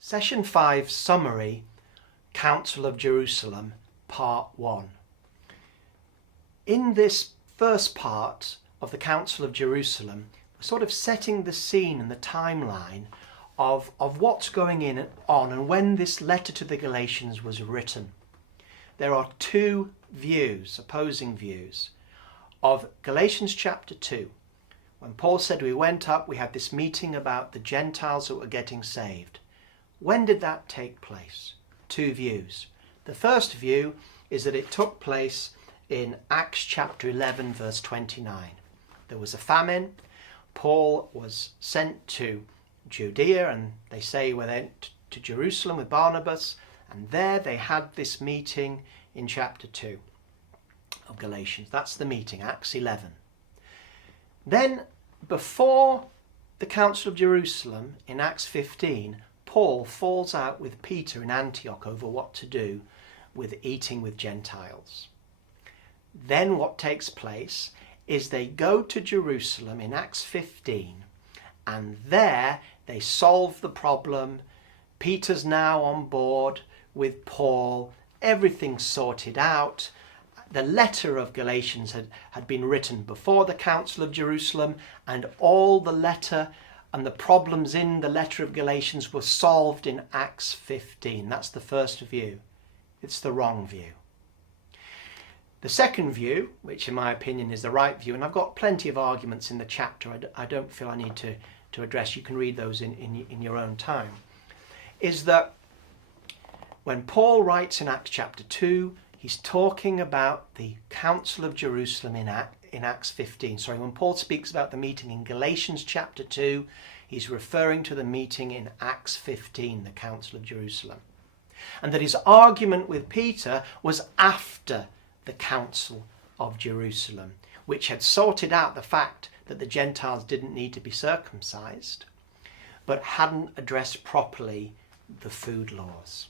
Session 5 Summary, Council of Jerusalem, Part 1. In this first part of the Council of Jerusalem, we're sort of setting the scene and the timeline of what's going on and when this letter to the Galatians was written. There are two views, opposing views, of Galatians chapter 2. When Paul said we went up, we had this meeting about the Gentiles that were getting saved. When did that take place? Two views. The first view is that it took place in Acts chapter 11 verse 29. There was a famine. Paul was sent to Judea, and they say he went to Jerusalem with Barnabas, and there they had this meeting in chapter 2 of Galatians. That's the meeting, Acts 11. Then before the Council of Jerusalem in Acts 15, Paul falls out with Peter in Antioch over what to do with eating with Gentiles. Then what takes place is they go to Jerusalem in Acts 15, and there they solve the problem. Peter's now on board with Paul. Everything's sorted out. The letter of Galatians had been written before the Council of Jerusalem, and all the letter and the problems in the letter of Galatians were solved in Acts 15. That's the first view. It's the wrong view. The second view, which in my opinion is the right view, and I've got plenty of arguments in the chapter I don't feel I need to address, you can read those in your own time, is that when Paul writes in Acts chapter 2, he's talking about the Council of Jerusalem in Acts 15. Sorry, when Paul speaks about the meeting in Galatians chapter 2, he's referring to the meeting in Acts 15, the Council of Jerusalem. And that his argument with Peter was after the Council of Jerusalem, which had sorted out the fact that the Gentiles didn't need to be circumcised, but hadn't addressed properly the food laws.